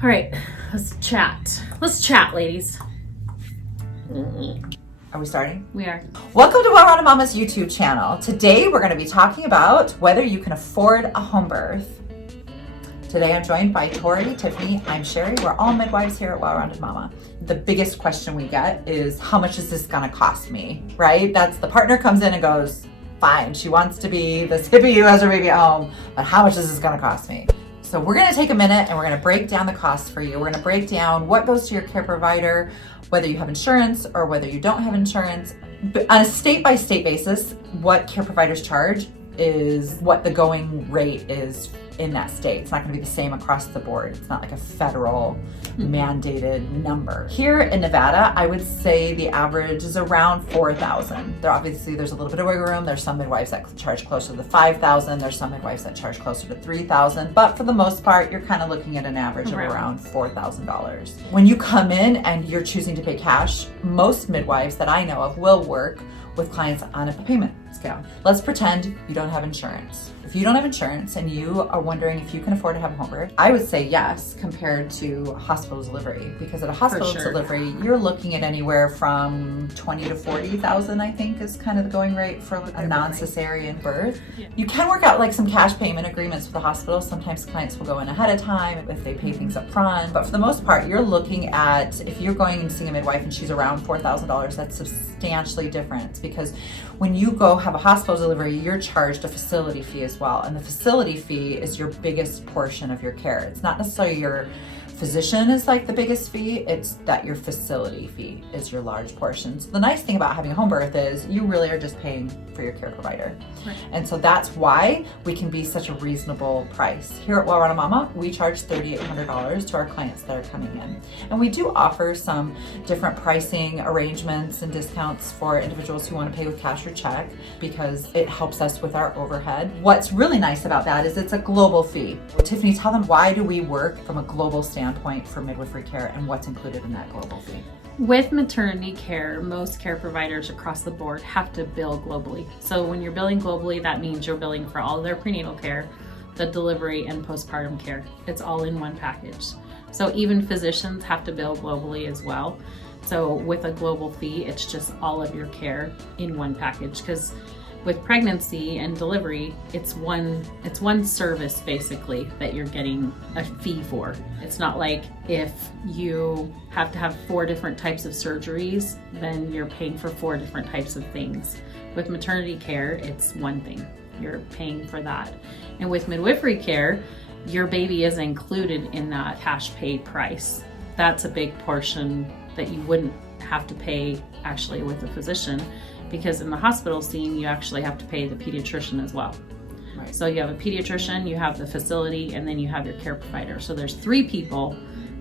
All right, let's chat. Let's chat, ladies. Are we starting? We are. Welcome to Well-Rounded Mama's YouTube channel. Today we're going to be talking about whether you can afford a home birth. Today I'm joined by Tori, Tiffany, I'm Sherry. We're all midwives here at Well-Rounded Mama. The biggest question we get is, how much is this going to cost me, right? That's the partner comes in and goes, fine, she wants to be this hippie who has her baby at home, but how much is this going to cost me? So we're going to take a minute and we're going to break down the costs for you. We're going to break down what goes to your care provider, whether you have insurance or whether you don't have insurance. But on a state-by-state basis, what care providers charge is what the going rate is in that state. It's not going to be the same across the board. It's not like a federal mandated number. Here in Nevada, I would say the average is around $4,000. There's a little bit of wiggle room. There's some midwives that charge closer to $5,000. There's some midwives that charge closer to $3,000. But for the most part, you're kind of looking at an average of around $4,000. When you come in and you're choosing to pay cash, most midwives that I know of will work with clients on a payment scale. Let's pretend you don't have insurance. If you don't have insurance and you are wondering if you can afford to have a home birth, I would say yes compared to hospital delivery, because at a hospital delivery, you're looking at anywhere from 20 to 40,000, I think is kind of the going rate for a non-cesarean birth. Yeah. You can work out like some cash payment agreements with the hospital. Sometimes clients will go in ahead of time if they pay things up front, but for the most part, you're looking at, if you're going and seeing a midwife and she's around $4,000, that's substantially different, because when you go have a hospital delivery, you're charged a facility fee as well. And the facility fee is your biggest portion of your care. It's not necessarily your physician is like the biggest fee, it's that your facility fee is your large portion. So the nice thing about having a home birth is you really are just paying for your care provider. Right. And so that's why we can be such a reasonable price. Here at Well-Rounded Mama, we charge $3,800 to our clients that are coming in. And we do offer some different pricing arrangements and discounts for individuals who want to pay with cash or check, because it helps us with our overhead. What's really nice about that is it's a global fee. Tiffany, tell them, why do we work from a global standpoint for midwifery care and what's included in that global fee? With maternity care, most care providers across the board have to bill globally. So when you're billing globally, that means you're billing for all their prenatal care, the delivery, and postpartum care. It's all in one package. So even physicians have to bill globally as well. So with a global fee, it's just all of your care in one package, because with pregnancy and delivery, it's one service basically that you're getting a fee for. It's not like if you have to have 4 different types of surgeries, then you're paying for 4 different types of things. With maternity care, it's one thing. You're paying for that. And with midwifery care, your baby is included in that cash pay price. That's a big portion that you wouldn't have to pay actually with a physician, because in the hospital scene, you actually have to pay the pediatrician as well. Right. So you have a pediatrician, you have the facility, and then you have your care provider. So there's 3 people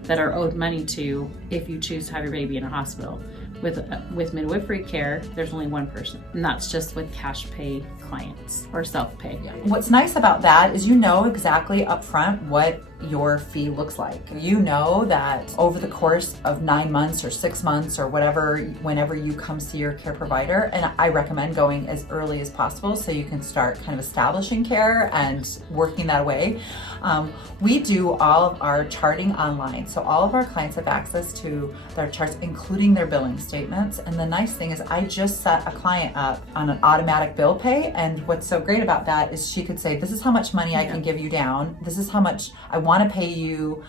that are owed money to if you choose to have your baby in a hospital. With midwifery care, there's only 1 person, and that's just with cash pay clients or self-pay. Yeah. What's nice about that is you know exactly upfront what your fee looks like. You know that over the course of 9 months or 6 months or whatever, whenever you come see your care provider, and I recommend going as early as possible so you can start kind of establishing care and working that away. We do all of our charting online. So all of our clients have access to their charts, including their billing statements. And the nice thing is I just set a client up on an automatic bill pay. And what's so great about that is she could say, this is how much money I can give you down. This is how much I want to pay you,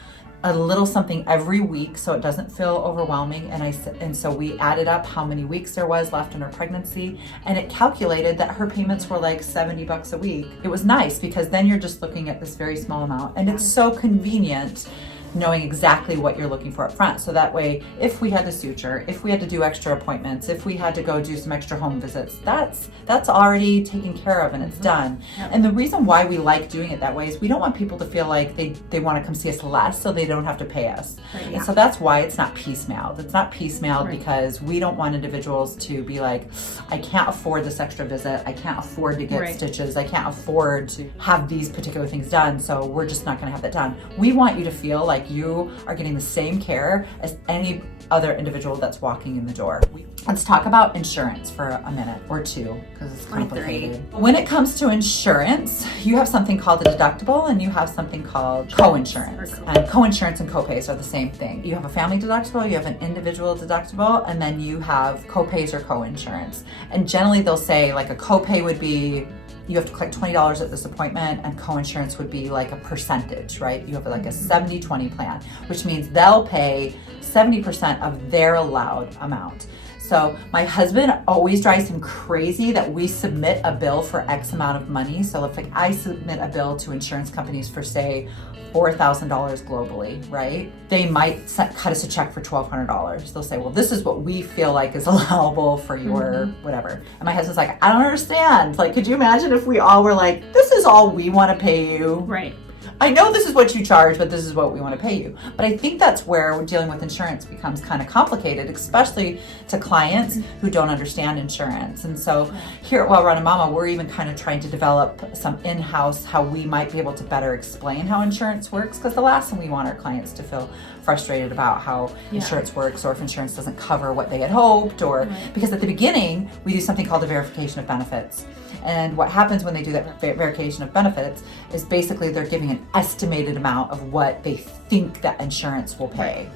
a little something every week so it doesn't feel overwhelming. And so we added up how many weeks there was left in her pregnancy, and it calculated that her payments were like $70 a week. It was nice because then you're just looking at this very small amount, and it's so convenient knowing exactly what you're looking for up front. So that way, if we had to suture, if we had to do extra appointments, if we had to go do some extra home visits, that's already taken care of and it's done. Yep. And the reason why we like doing it that way is we don't want people to feel like they want to come see us less so they don't have to pay us. Right, yeah. And so that's why it's not piecemealed. It's not piecemealed right. Because we don't want individuals to be like, I can't afford this extra visit. I can't afford to get right. stitches. I can't afford to have these particular things done. So we're just not going to have that done. We want you to feel like like you are getting the same care as any other individual that's walking in the door. Let's talk about insurance for a minute or two, because it's complicated. When it comes to insurance, you have something called a deductible and you have something called co-insurance. And co-insurance and co-pays are the same thing. You have a family deductible, you have an individual deductible, and then you have co-pays or co-insurance. And generally they'll say like a co-pay would be you have to collect $20 at this appointment, and co-insurance would be like a percentage, right? You have like a 70-20 plan, which means they'll pay 70% of their allowed amount. So my husband always drives him crazy that we submit a bill for X amount of money. So if like I submit a bill to insurance companies for say $4,000 globally, right? They might cut us a check for $1,200. They'll say, well, this is what we feel like is allowable for your whatever. And my husband's like, I don't understand. Like, could you imagine if we all were like, this is all we want to pay you? Right. I know this is what you charge, but this is what we want to pay you. But I think that's where dealing with insurance becomes kind of complicated, especially to clients who don't understand insurance. And so here at Well Rounded Mama, we're even kind of trying to develop some in-house how we might be able to better explain how insurance works, because the last thing we want our clients to feel frustrated about how insurance works, or if insurance doesn't cover what they had hoped, or because at the beginning we do something called a verification of benefits. And what happens when they do that verification of benefits is basically they're giving an estimated amount of what they think that insurance will pay.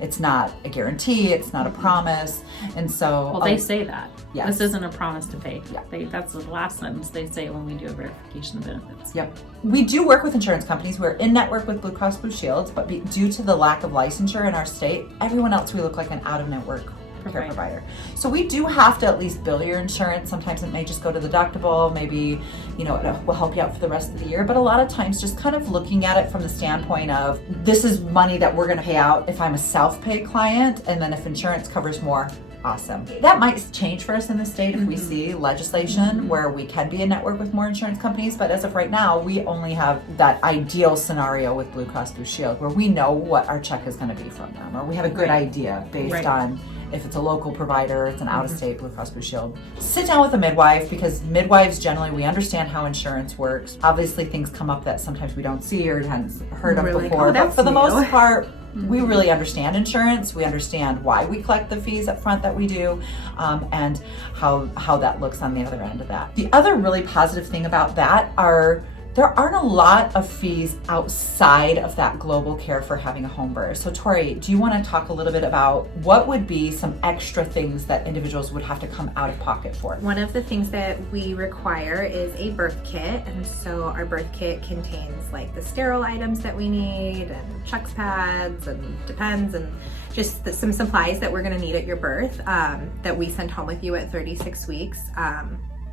It's not a guarantee, it's not a promise. And so well, they say that. Yes. This isn't a promise to pay. Yeah. That's the last sentence they say when we do a verification of benefits. Yep. We do work with insurance companies. We're in network with Blue Cross Blue Shield, but due to the lack of licensure in our state, everyone else we look like an out-of-network care provider. So we do have to at least bill your insurance. Sometimes it may just go to the deductible, maybe, you know, it will help you out for the rest of the year. But a lot of times just kind of looking at it from the standpoint of this is money that we're going to pay out if I'm a self-pay client, and then if insurance covers more, awesome. That might change for us in the state if we see legislation where we can be a network with more insurance companies, but as of right now, we only have that ideal scenario with Blue Cross Blue Shield where we know what our check is going to be from them, or we have a good idea based on if it's a local provider, it's an out-of-state Blue Cross Blue Shield. Sit down with a midwife, because midwives generally, we understand how insurance works. Obviously things come up that sometimes we don't see or hadn't heard of before, but for the most part, we really understand insurance. We understand why we collect the fees up front that we do, and how that looks on the other end of that. The other really positive thing about that are there aren't a lot of fees outside of that global care for having a home birth. So Tori, do you want to talk a little bit about what would be some extra things that individuals would have to come out of pocket for? One of the things that we require is a birth kit. And so our birth kit contains like the sterile items that we need, and Chuck's pads and Depends, and just some supplies that we're going to need at your birth that we send home with you at 36 weeks.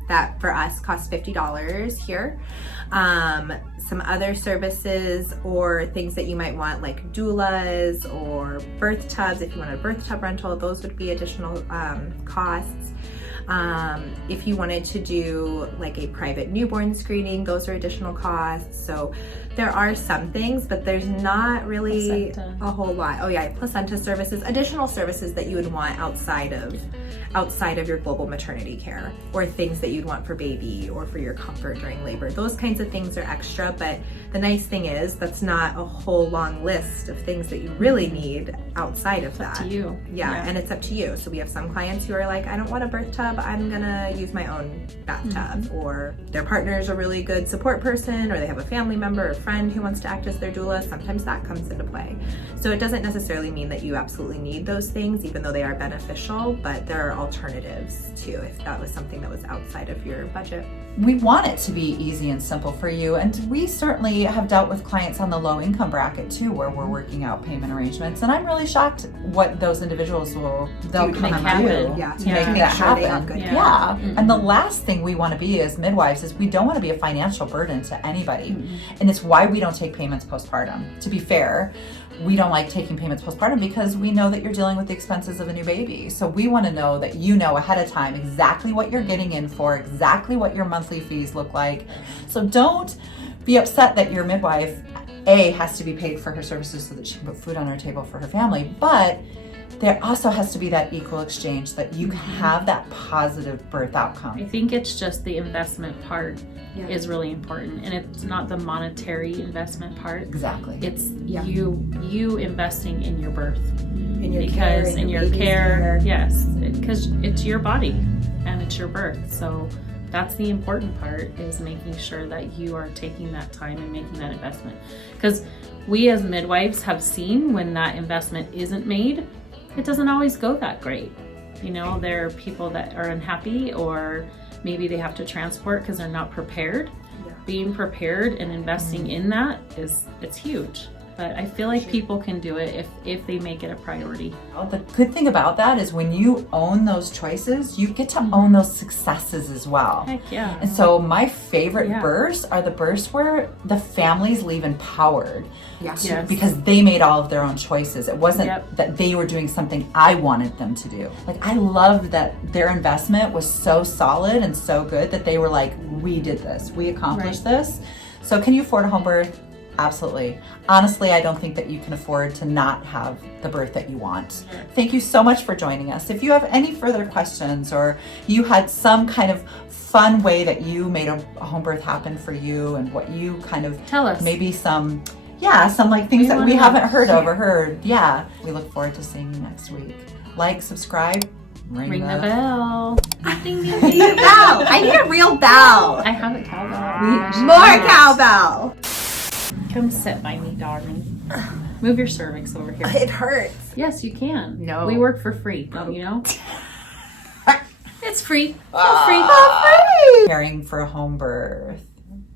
That for us costs $50 here. Some other services or things that you might want, like doulas or birth tubs. If you want a birth tub rental, those would be additional costs. If you wanted to do like a private newborn screening, those are additional costs. So there are some things, but there's not really a whole lot. Oh yeah, placenta services, additional services that you would want outside of your global maternity care, or things that you'd want for baby or for your comfort during labor. Those kinds of things are extra, but the nice thing is that's not a whole long list of things that you really need outside of that. It's up to you. Yeah, and it's up to you. So we have some clients who are like, I don't want a birth tub, I'm gonna use my own bathtub, or their partner's a really good support person, or they have a family member or friend who wants to act as their doula. Sometimes that comes into play. So it doesn't necessarily mean that you absolutely need those things, even though they are beneficial, but there are alternatives too if that was something that was outside of your budget. We want it to be easy and simple for you, and we certainly have dealt with clients on the low income bracket too, where we're working out payment arrangements, and I'm really shocked what those individuals they'll come and do to make that happen. And the last thing we want to be as midwives is we don't want to be a financial burden to anybody, and it's why we don't take payments postpartum. To be fair, we don't like taking payments postpartum because we know that you're dealing with the expenses of a new baby. So we want to know that you know ahead of time exactly what you're getting in for, exactly what your monthly fees look like. So don't be upset that your midwife, A, has to be paid for her services so that she can put food on her table for her family, but there also has to be that equal exchange that you can have that positive birth I outcome. think it's just the investment part Yeah. is really important, and it's not the monetary investment part. Exactly. It's Yeah. you investing in your birth, In your because care, in your baby's care, yes, because it's your body and it's your birth. So that's the important part, is making sure that you are taking that time and making that investment. Because we as midwives have seen when that investment isn't made, it doesn't always go that great. You know, there are people that are unhappy, or maybe they have to transport because they're not prepared. Yeah. Being prepared and investing in that it's huge. But I feel like people can do it if they make it a priority. The good thing about that is when you own those choices, you get to own those successes as well. Heck yeah. And so my favorite Yeah. births are the births where the families leave empowered Yeah. Yes. because they made all of their own choices. It wasn't Yep. that they were doing something I wanted them to do. Like, I loved that their investment was so solid and so good that they were like, we did this, we accomplished this. So can you afford a home birth? Absolutely. Honestly, I don't think that you can afford to not have the birth that you want. Sure. Thank you so much for joining us. If you have any further questions, or you had some kind of fun way that you made a home birth happen for you, and what you kind of Tell us. maybe some like things We that wanna we know. haven't heard of or heard. Yeah. We look forward to seeing you next week. Like, subscribe, Ring the bell. Ding, ding, I need ding. a bell. I need a real bell. I have a cowbell. More cowbell. Come sit by me, darling. Move your cervix over here. It hurts. Yes, you can. No. We work for free, don't you know? It's free. Preparing for a home birth.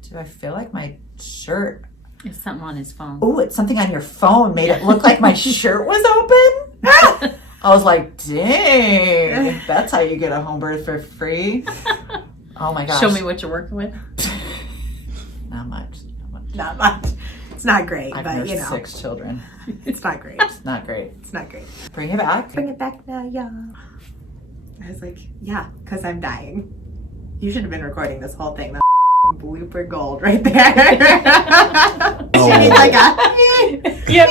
Do I feel like my shirt? It's something on his phone. Oh, it's something on your phone made it look like my shirt was open. I was like, dang, that's how you get a home birth for free. Oh my gosh. Show me what you're working with. Not much. Not much. It's not great, I've but nursed you know, 6 children. it's not great. It's not great. It's not great. Bring it back. Bring it back now, yeah. I was like, yeah, because I'm dying. You should have been recording this whole thing. That blooper gold right there. She needs like a Yep.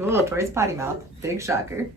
Ooh, Tori's potty mouth. Big shocker.